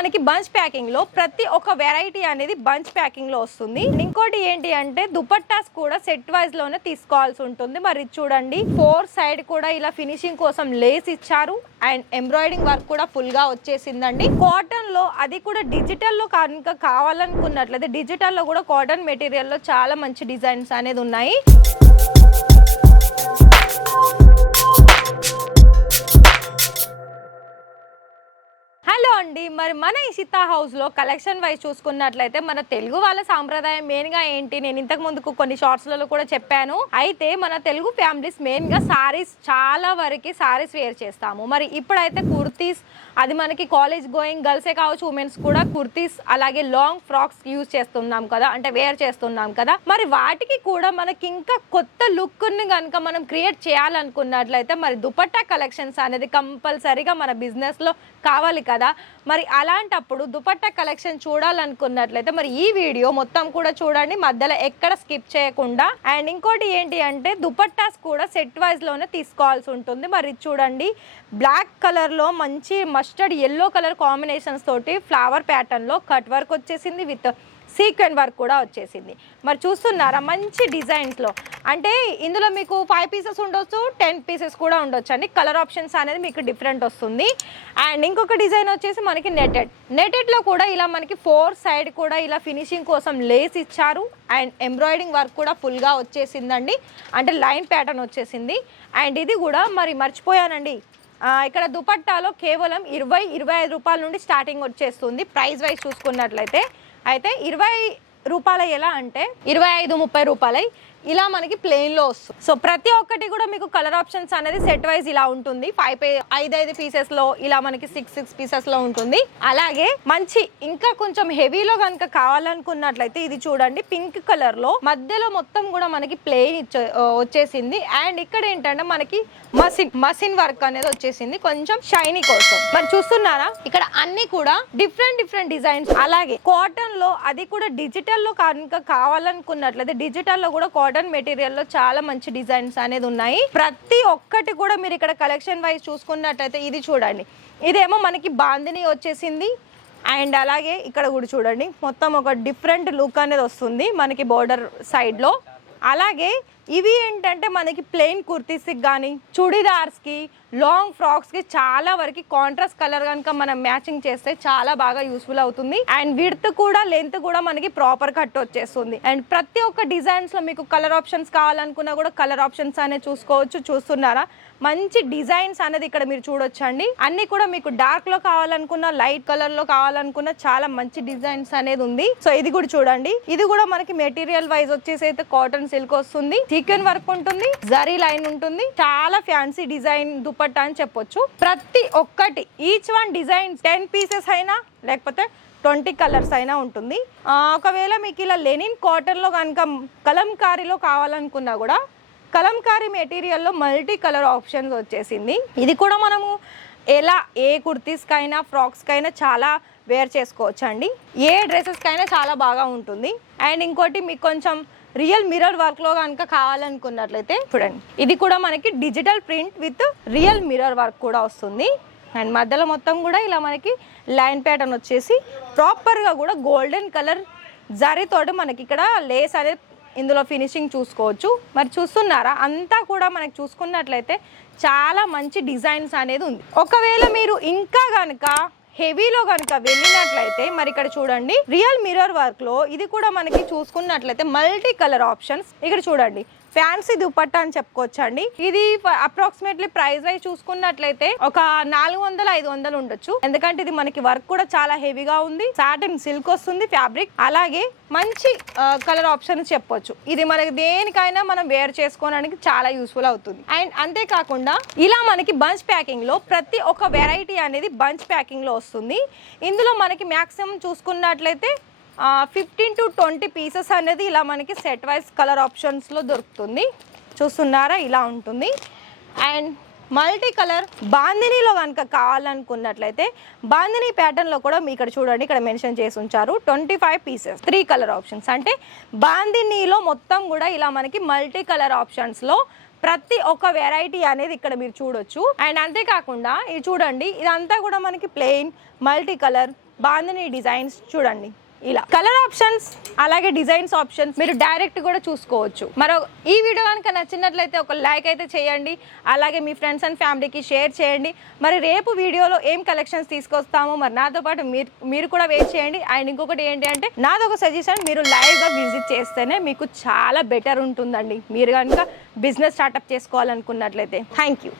మనకి bunch packing లో ప్రతి ఒక్క వెరైటీ అనేది బంచ్ ప్యాకింగ్ లో వస్తుంది. ఇంకోటి ఏంటి అంటే దుపట్టాస్ కూడా సెట్ వైజ్ లోనే తీసుకోవాల్సి ఉంటుంది. మరి చూడండి 4 సైడ్ కూడా ఇలా ఫినిషింగ్ కోసం లేస్ ఇచ్చారు అండ్ ఎంబ్రాయిడింగ్ వర్క్ కూడా ఫుల్ గా వచ్చేసిందండి. కాటన్ లో అది కూడా డిజిటల్ లో కనుక కావాలనుకున్నట్లయితే డిజిటల్ లో కూడా కాటన్ మెటీరియల్ లో చాలా మంచి డిజైన్స్ అనేది ఉన్నాయి. హలో అండి, మరి మన ఇషితా హౌస్ లో కలెక్షన్ వైజ్ చూసుకున్నట్లయితే మన తెలుగు వాళ్ళ సాంప్రదాయం మెయిన్ గా ఏంటి, నేను ఇంతకు ముందుకు కొన్ని షార్ట్స్ లలో కూడా చెప్పాను. అయితే మన తెలుగు ఫ్యామిలీస్ మెయిన్ గా సారీస్, చాలా వరకు సారీస్ వేర్ చేస్తాము. మరి ఇప్పుడైతే కుర్తీస్, అది మనకి కాలేజ్ గోయింగ్ గర్ల్సే కావచ్చు, ఉమెన్స్ కూడా కుర్తీస్ అలాగే లాంగ్ ఫ్రాక్స్ యూజ్ చేస్తున్నాం కదా, అంటే వేర్ చేస్తున్నాం కదా. మరి వాటికి కూడా మనకి ఇంకా కొత్త లుక్ ని కనుక మనం క్రియేట్ చేయాలనుకున్నట్లయితే మరి దుపట్టా కలెక్షన్స్ అనేది కంపల్సరీగా మన బిజినెస్ లో కావాలి కదా. మరి అలాంటప్పుడు దుపట్టా కలెక్షన్ చూడాలనుకున్నట్లయితే మరి ఈ వీడియో మొత్తం కూడా చూడండి, మధ్యలో ఎక్కడ స్కిప్ చేయకుండా. అండ్ ఇంకోటి ఏంటి అంటే దుపట్టాస్ కూడా సెట్ వైజ్ లోనే తీసుకోవాల్సి ఉంటుంది. మరి చూడండి బ్లాక్ కలర్ లో మంచి మస్టర్డ్ ఎల్లో కలర్ కాంబినేషన్స్ తోటి ఫ్లవర్ ప్యాటర్న్ లో కట్ వర్క్ వచ్చేసింది, విత్ సీక్వెన్ వర్క్ కూడా వచ్చేసింది. మరి చూస్తున్నారా మంచి డిజైన్స్ లో, అంటే ఇందులో మీకు 5 పీసెస్ ఉండొచ్చు, 10 పీసెస్ కూడా ఉండొచ్చు అండి. కలర్ ఆప్షన్స్ అనేది మీకు డిఫరెంట్ వస్తుంది. అండ్ ఇంకొక డిజైన్ వచ్చేసి మనకి నెటెడ్ లో కూడా ఇలా మనకి 4 సైడ్ కూడా ఇలా ఫినిషింగ్ కోసం లేస్ ఇచ్చారు అండ్ ఎంబ్రాయిడింగ్ వర్క్ కూడా ఫుల్ గా వచ్చేసిందండి, అంటే లైన్ ప్యాటర్న్ వచ్చేసింది. అండ్ ఇది కూడా మరి మర్చిపోయానండి, ఇక్కడ దుపట్టాలో కేవలం 20-25 రూపాయల నుండి స్టార్టింగ్ వచ్చేస్తుంది ప్రైస్ వైజ్ చూసుకున్నట్లయితే. అయితే 20 రూపాయలు ఎలా అంటే 25-30 రూపాయలు ఇలా మనకి ప్లెయిన్ లో వస్తుంది. సో ప్రతి ఒక్కటి కూడా మీకు కలర్ ఆప్షన్స్ అనేది సెట్ వైజ్ ఇలా ఉంటుంది. 5 పీసెస్ లో ఇలా మనకి 6 పీసెస్ లో ఉంటుంది. అలాగే మంచి ఇంకా కొంచెం హెవీలో కనుక కావాలనుకున్నట్లయితే ఇది చూడండి పింక్ కలర్ లో మధ్యలో మొత్తం కూడా మనకి ప్లెయిన్ వచ్చేసింది. అండ్ ఇక్కడ ఏంటంటే మనకి మసిన్ వర్క్ అనేది వచ్చేసింది కొంచెం షైనీ కోసం. మరి చూస్తున్నారా ఇక్కడ అన్ని కూడా డిఫరెంట్ డిజైన్స్. అలాగే కాటన్ లో అది కూడా డిజిటల్ లో కనుక కావాలనుకున్నట్లయితే డిజిటల్ లో కూడా కాటన్ మెటీరియల్ లో చాలా మంచి డిజైన్స్ అనేది ఉన్నాయి. ప్రతి ఒక్కటి కూడా మీరు ఇక్కడ కలెక్షన్ వైజ్ చూసుకున్నట్లయితే ఇది చూడండి, ఇదేమో మనకి బాందిని వచ్చేసింది. అండ్ అలాగే ఇక్కడ కూడా చూడండి మొత్తం ఒక డిఫరెంట్ లుక్ అనేది వస్తుంది మనకి బోర్డర్ సైడ్ లో. అలాగే ఇవి ఏంటంటే మనకి ప్లెయిన్ కుర్తీస్కి కానీ చుడీదార్స్కి లాంగ్ ఫ్రాక్స్కి చాలా వరకు కాంట్రాస్ట్ కలర్ కనుక మనం మ్యాచింగ్ చేస్తే చాలా బాగా యూస్ఫుల్ అవుతుంది. అండ్ విడ్త్ కూడా లెంత్ కూడా మనకి ప్రాపర్ కట్ వచ్చేస్తుంది. అండ్ ప్రతి ఒక్క డిజైన్స్లో మీకు కలర్ ఆప్షన్స్ కావాలనుకున్నా కూడా కలర్ ఆప్షన్స్ అనేది చూసుకోవచ్చు. చూస్తున్నారా మంచి డిజైన్స్ అనేది ఇక్కడ మీరు చూడొచ్చు అండి. అన్ని కూడా మీకు డార్క్ లో కావాలనుకున్నా, లైట్ కలర్ లో కావాలనుకున్నా చాలా మంచి డిజైన్స్ అనేది ఉంది. సో ఇది కూడా చూడండి, ఇది కూడా మనకి మెటీరియల్ వైజ్ వచ్చేసి అయితే కాటన్ సిల్క్ వస్తుంది, సీక్వెన్ వర్క్ ఉంటుంది, జరీ లైన్ ఉంటుంది, చాలా ఫ్యాన్సీ డిజైన్ దుపట్టా అని చెప్పొచ్చు. ప్రతి ఒక్కటి ఈచ్ వన్ డిజైన్ 10 పీసెస్ అయినా లేకపోతే 20 కలర్స్ అయినా ఉంటుంది. ఒకవేళ మీకు ఇలా లెనిన్ కాటన్ లో కనుక కలంకారీలో కావాలనుకున్నా కూడా కలంకారీ మెటీరియల్లో మల్టీ కలర్ ఆప్షన్స్ వచ్చేసింది. ఇది కూడా మనము ఎలా ఏ కుర్తీస్కైనా ఫ్రాక్స్కైనా చాలా వేర్ చేసుకోవచ్చు అండి, ఏ డ్రెస్సెస్కైనా చాలా బాగా ఉంటుంది. అండ్ ఇంకోటి మీకు కొంచెం రియల్ మిర్రర్ వర్క్లో కనుక కావాలనుకున్నట్లయితే చూడండి, ఇది కూడా మనకి digital print with real mirror work కూడా వస్తుంది. అండ్ మధ్యలో మొత్తం కూడా ఇలా మనకి లైన్ ప్యాటర్న్ వచ్చేసి ప్రాపర్గా కూడా గోల్డెన్ కలర్ జరీతోటి మనకి ఇక్కడ లేస్ అనేది ఇందులో ఫినిషింగ్ చూసుకోవచ్చు. మరి చూస్తున్నారా అంతా కూడా మనకి చూసుకున్నట్లయితే చాలా మంచి డిజైన్స్ అనేది ఉంది. ఒకవేళ మీరు ఇంకా కనుక హెవీలో కనుక వెళ్ళినట్లయితే మరి ఇక్కడ చూడండి రియల్ మిర్రర్ వర్క్ లో ఇది కూడా మనకి చూసుకున్నట్లయితే మల్టీ కలర్ ఆప్షన్స్. ఇక్కడ చూడండి ఫ్యాన్సీ దుపట్టా అని చెప్పుకోవచ్చు అండి. ఇది అప్రాక్సిమేట్లీ ప్రైస్ వైజ్ చూసుకున్నట్లయితే ఒక 400-500 ఉండొచ్చు, ఎందుకంటే ఇది మనకి వర్క్ కూడా చాలా హెవీగా ఉంది, సాటిన్ సిల్క్ వస్తుంది ఫ్యాబ్రిక్. అలాగే మంచి కలర్ ఆప్షన్ చెప్పొచ్చు. ఇది మనకి దేనికైనా మనం వేర్ చేసుకోవడానికి చాలా యూస్ఫుల్ అవుతుంది. అండ్ అంతేకాకుండా ఇలా మనకి బంచ్ ప్యాకింగ్ లో ప్రతి ఒక్క వెరైటీ అనేది బంచ్ ప్యాకింగ్ లో వస్తుంది. ఇందులో మనకి మ్యాక్సిమం చూసుకున్నట్లయితే 15-20 పీసెస్ అనేది ఇలా మనకి సెట్ వైజ్ కలర్ ఆప్షన్స్లో దొరుకుతుంది. చూస్తున్నారా ఇలా ఉంటుంది. అండ్ మల్టీ కలర్ బాందినీలో కనుక కావాలనుకున్నట్లయితే బాందినీ ప్యాటర్న్ లో కూడా మీ ఇక్కడ చూడండి, ఇక్కడ మెన్షన్ చేసి ఉంచారు 25 పీసెస్ 3 కలర్ ఆప్షన్స్. అంటే బాందినీలో మొత్తం కూడా ఇలా మనకి మల్టీ కలర్ ఆప్షన్స్ లో ప్రతి ఒక్క వెరైటీ అనేది ఇక్కడ మీరు చూడొచ్చు. అండ్ అంతేకాకుండా ఇది చూడండి, ఇదంతా కూడా మనకి plain multi colour bandhani designs చూడండి. ఇలా కలర్ ఆప్షన్స్ అలాగే డిజైన్స్ ఆప్షన్స్ మీరు డైరెక్ట్ కూడా చూసుకోవచ్చు. ఈ వీడియో కనుక నచ్చినట్లయితే ఒక లైక్ అయితే చేయండి, అలాగే మీ ఫ్రెండ్స్ అండ్ ఫ్యామిలీకి షేర్ చేయండి. మరి రేపు వీడియోలో ఏం కలెక్షన్స్ తీసుకొస్తామో మరి నాతో పాటు మీరు కూడా వెయిట్ చేయండి. అండ్ ఇంకొకటి ఏంటి అంటే నాదొక సజెషన్, మీరు లైవ్గా విజిట్ చేస్తేనే మీకు చాలా బెటర్ ఉంటుందండి మీరు కనుక బిజినెస్ స్టార్ట్అప్ చేసుకోవాలనుకున్నట్లయితే. Thank you.